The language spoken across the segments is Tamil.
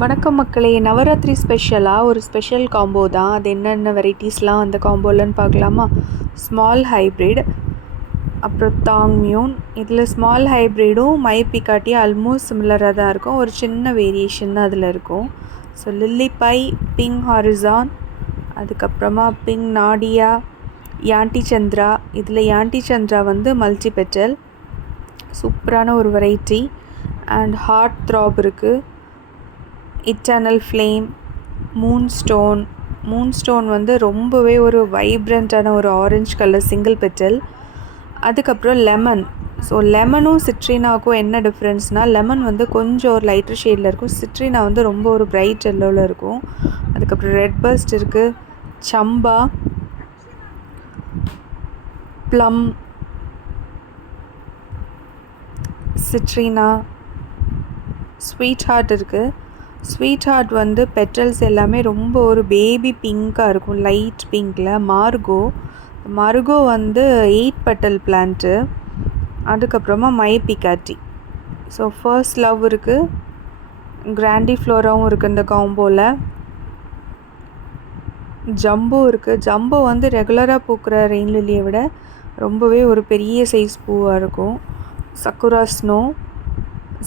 வணக்கம் மக்களே, நவராத்திரி ஸ்பெஷலாக ஒரு ஸ்பெஷல் காம்போ தான். அது என்னென்ன வெரைட்டிஸ்லாம் அந்த காம்போலன்னு பார்க்கலாமா? ஸ்மால் ஹைப்ரிட், அப்புறம் தாங்மியூன். இதில் ஸ்மால் ஹைப்ரிடும் மைபிகாட்டியும் ஆல்மோஸ்ட் சிமிலராக தான் இருக்கும். ஒரு சின்ன வேரியேஷன் தான் அதில் இருக்கும். ஸோ லில்லி பை, பிங்க் ஹாரிசான், அதுக்கப்புறமா பிங்க் நாடியா, யாண்டி சந்திரா. இதில் யாண்டி சந்திரா வந்து மல்டி பெட்டல், சூப்பரான ஒரு வெரைட்டி. அண்ட் ஹார்ட் த்ராப் இருக்குது, இட்டர்னல் ஃப்ளேம், மூன்ஸ்டோன் வந்து ரொம்பவே ஒரு வைப்ரண்ட்டான ஒரு ஆரஞ்சு கலர் சிங்கிள் பெட்டல். அதுக்கப்புறம் லெமன். ஸோ லெமனும் சிட்ரினாவுக்கும் என்ன டிஃப்ரென்ஸ்னால், லெமன் வந்து கொஞ்சம் ஒரு லைட்டர் ஷேடில் இருக்கும், சிட்ரினா வந்து ரொம்ப ஒரு பிரைட் எல்லோவில் இருக்கும். அதுக்கப்புறம் ரெட் பஸ்ட் இருக்குது, சம்பா, ப்ளம், சிட்ரினா, ஸ்வீட் ஹார்ட் இருக்குது. ஸ்வீட் ஹார்ட் வந்து பெட்டல்ஸ் எல்லாமே ரொம்ப ஒரு பேபி பிங்க்காக இருக்கும், லைட் பிங்க்கில். மார்கோ வந்து 8 பெட்டல் பிளான்ட்டு. அதுக்கப்புறமா மைபிகாட்டி. ஸோ ஃபர்ஸ்ட் லவ் இருக்குது, கிராண்டி ஃப்ளோராவும் இருக்குது இந்த காம்போவில். ஜம்போ இருக்குது. ஜம்போ வந்து ரெகுலராக பூக்கிற ரெயின் லில்லியை விட ரொம்பவே ஒரு பெரிய சைஸ் பூவாக இருக்கும். சக்குரா ஸ்னோ,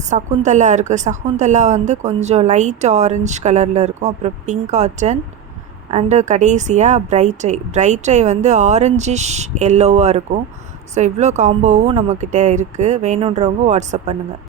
சகுந்தலா இருக்குது. சகுந்தலா வந்து கொஞ்சம் லைட் ஆரஞ்சு கலரில் இருக்கும். அப்புறம் பிங்க் காட்டன், அண்டு கடைசியாக பிரைட் ஐ வந்து ஆரஞ்சிஷ் எல்லோவாக இருக்கும். ஸோ இவ்வளோ காம்போவும் நம்மக்கிட்ட இருக்குது. வேணுன்றவங்க வாட்ஸ்அப் பண்ணுங்கள்.